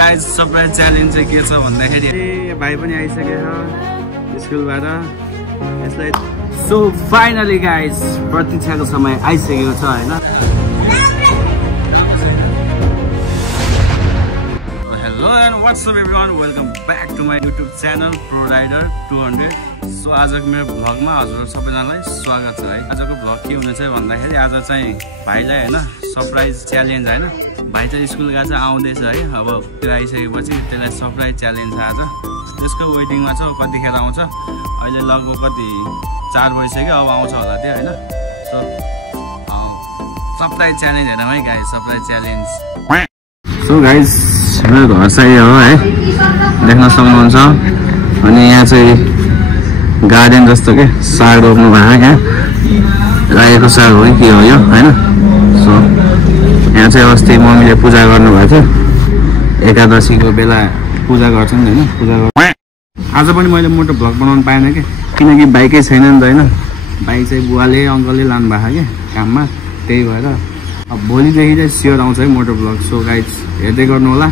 Guys surprise challenge चाहिँ के छ भन्दाखेरि भाइ पनि आइसकेको छ स्कुलबाट यसलाई। सो फाइनली गाइज प्रतीक्षाको समय आइसकेको छ हैन। Hello and what's up everyone, welcome back to my YouTube channel pro rider 200। So आजको मेरो भ्लगमा हजुर सबैजनालाई स्वागत छ है। आजको भ्लग के हुनेछ भन्दाखेरि आज चाहिँ भाइलाई हैन सरप्राइज च्यालेन्ज हैन। भाइ चाहिँ स्कुल गएको छ, आउँदैछ है। अब त्यो आइसकेपछि त्यसलाई सरप्राइज च्यालेन्ज छ आज। त्यसको वेटिङमा छ, कतिखेर आउँछ। अहिले लगभग कति 4 बजिसक्यो, अब आउँछ होला त्यो हैन। सो सरप्राइज च्यालेन्ज हेरौँ है guys, surprise challenge. So guys मेरो घर चाहिँ हो है, देख्न सक्नुहुन्छ। अनि यहाँ चाहिँ गार्डन जस्तो के साग रोप्नु भएको यहाँ रायोको साग हो कि हो यो हैन। सो यहाँ चाहिँ अस्ति मम्मीले पूजा गर्नुभएको थियो, एकादशीको बेला पूजा गर्छन् हैन। पूजा आज पनि मैले मोटो भ्लग बनाउनु पाएन कि, किनकि बाइकै छैन नि त हैन। बाइक चाहिँ बुवाले अङ्कलले लानु भएको क्या काममा, त्यही भएर अब भोलिदेखि चाहिँ स्योर आउँछ है मोटो भ्लग। सो गाइज हेर्दै गर्नु होला।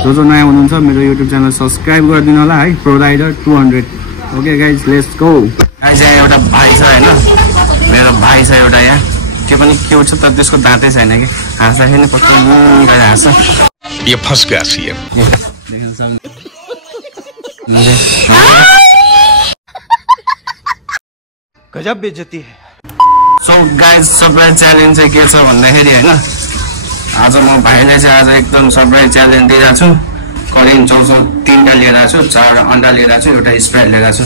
जो नयाँ हुनुहुन्छ मेरो युट्युब च्यानल सब्सक्राइब गरिदिनु होला है, pro rider 200। Okay guys let's go. Guys यहाँ एउटा भाइ छ हैन, मेरो भाइ छ एउटा यहाँ। त्यो पनि के छ त, त्यसको दाँतै छैन कि, हाँस्दाखेरि पक्कै गरेर हाँस्छ। यो फस गया सीएम। गजब बेइज्जती है। सो गाइज सरप्राइज च्यालेन्ज चाहिँ के छ भन्दाखेरि हैन, आज म भाइलाई चाहिँ आज एकदम सरप्राइज च्यालेन्ज दिइरहेको छु। करिन चाउचाउ 3टा लिएर आएको छु, 4 अन्डा लिएर आएको छु, एउटा स्प्राइट लिएर आएको छु।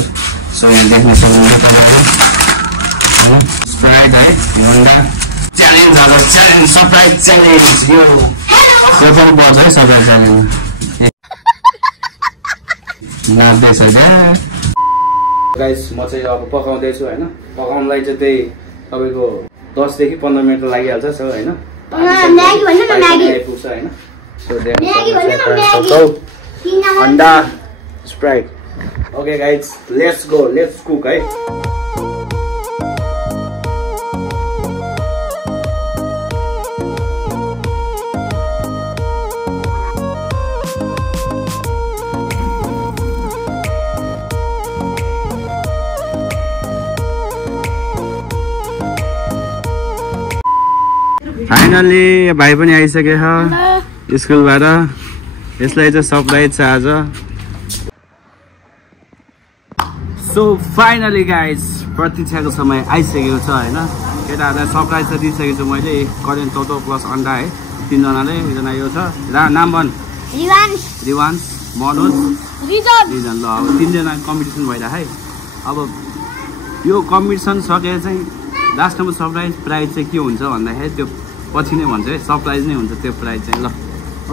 सो यहाँ देख्न सक्नुहुन्छ तपाईहरु स्प्राइट है, अन्डा च्यालेन्ज। आज च्यालेन्ज सरप्राइज च्यालेन्ज यो सफल पर्छ है सरप्राइज च्यालेन्ज। नर्दैछ क्या गाइस। म चाहिँ अब पकाउँदैछु हैन। पकाउनलाई चाहिँ त्यही तपाईको 10 देखि 15 मिनेट लागिहाल्छ सो हैन। म्यागी भन्नु न, म्यागी पुग्छ हैन। सो अन्डा Sprite. Okay guys let's go, let's cook है। फाइनली भाइ पनि आइसकेको छ स्कुलबाट। यसलाई चाहिँ सरप्राइज छ आज। सो फाइनली गाइज प्रतीक्षाको समय आइसकेको छ हैन। केटाहरूलाई सरप्राइज त दिइसकेको छु मैले। करेन्ट चाउचाउ प्लस अन्डा है, 3 जनाले। एकजना यो छ, नाम भन्। रिवान्स, मनोज, रिजन। ल अब 3 जना कम्पिटिसन भइरहेको है। अब यो कम्पिटिसन सकेर चाहिँ लास्टमा सरप्राइज प्राइज चाहिँ के हुन्छ भन्दाखेरि त्यो पछि नै भन्छ है, सरप्राइज नै हुन्छ त्यो प्राइज चाहिँ। ल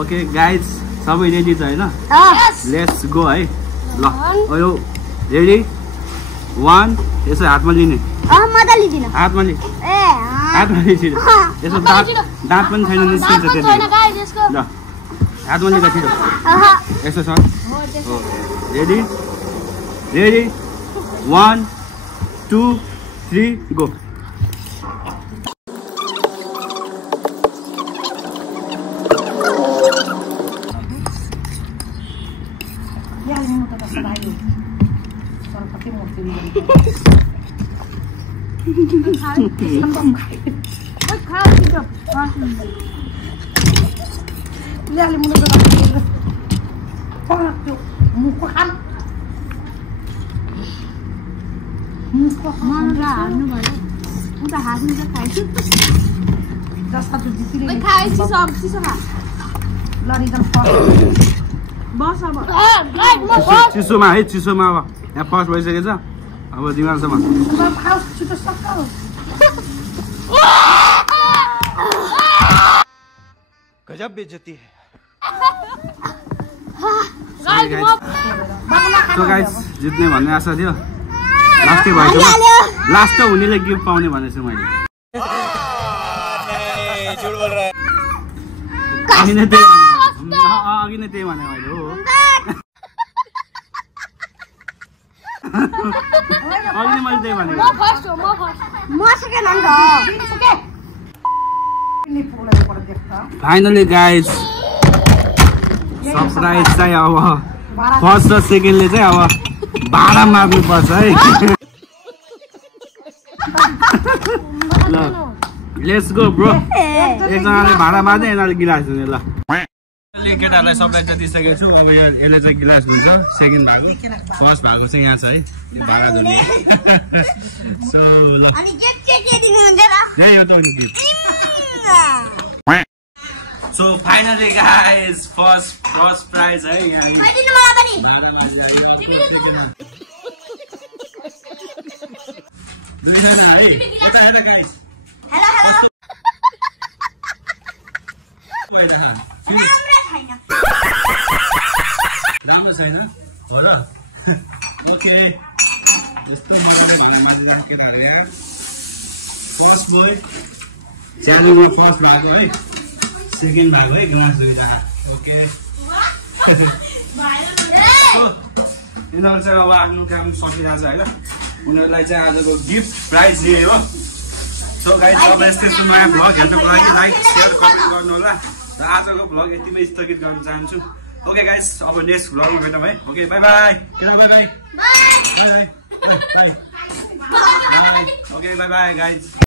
ओके गाइज सबै रेडी छ हैन, लेट्स गो है। ल यो रेडी 1 यसो हातमा लिने, हातमा लि, हातमा लिनु। यसो दाँत पनि छैन निस्किन्छ त्यति। ल हातमा लिएर छिटो यसो छ। Ready ready 1 2 3 go. चिसोमा है, चिसोमा। अब यहाँ फर्स्ट भइसकेछ, अब दिमागसम्म। गजब बेइज्जती है। सो गाइस जित्ने भन्ने आशा थियो, लास्टै भयो। लास्ट हुनेले गिफ्ट पाउने भनेको छु मैले। अघि नै त्यही भने मैले हो। अघि नै मैले त्यही भनेको। Finally guys, सरप्राइज चाहिँ अब फर्स्ट र सेकेन्डले चाहिँ अब भाडा मार्नु पर्छ है ल लेट्स गो ब्रो एकजनाले भाडा मार्दै यिनीहरूले गिलास हुने ल केटाहरूलाई सबलाई चाहिँ दिइसकेको छु अब यसले चाहिँ गिलास हुन्छ सेकेन्ड भाग फर्स्ट भाग चाहिँ यहाँ छ है भाडा धुने सो ल यही हो त अनि gift so finally guys first prize है यहाँ राम्रो छैन होला ओके यस्तो केटाहरूले फर्स्ट बोय च्यालेन्जमा फर्स्ट भएको है सेकेन्ड भएको है ग्लास दुईजना ओके यिनीहरू चाहिँ अब आफ्नो काम सकिरहेको छ होइन उनीहरूलाई चाहिँ आजको गिफ्ट प्राइज दिए हो सो गाइस अब यस्तो यस्तो नयाँ भ्लग हेर्नुको लागि लाइक सेयर कमेन्ट गर्नु होला र आजको भ्लग यतिमै स्थगित गर्न चाहन्छु ओके गाइस अब नेक्स्ट भ्लगमा भेटौँ है okay by by by by okay by by guys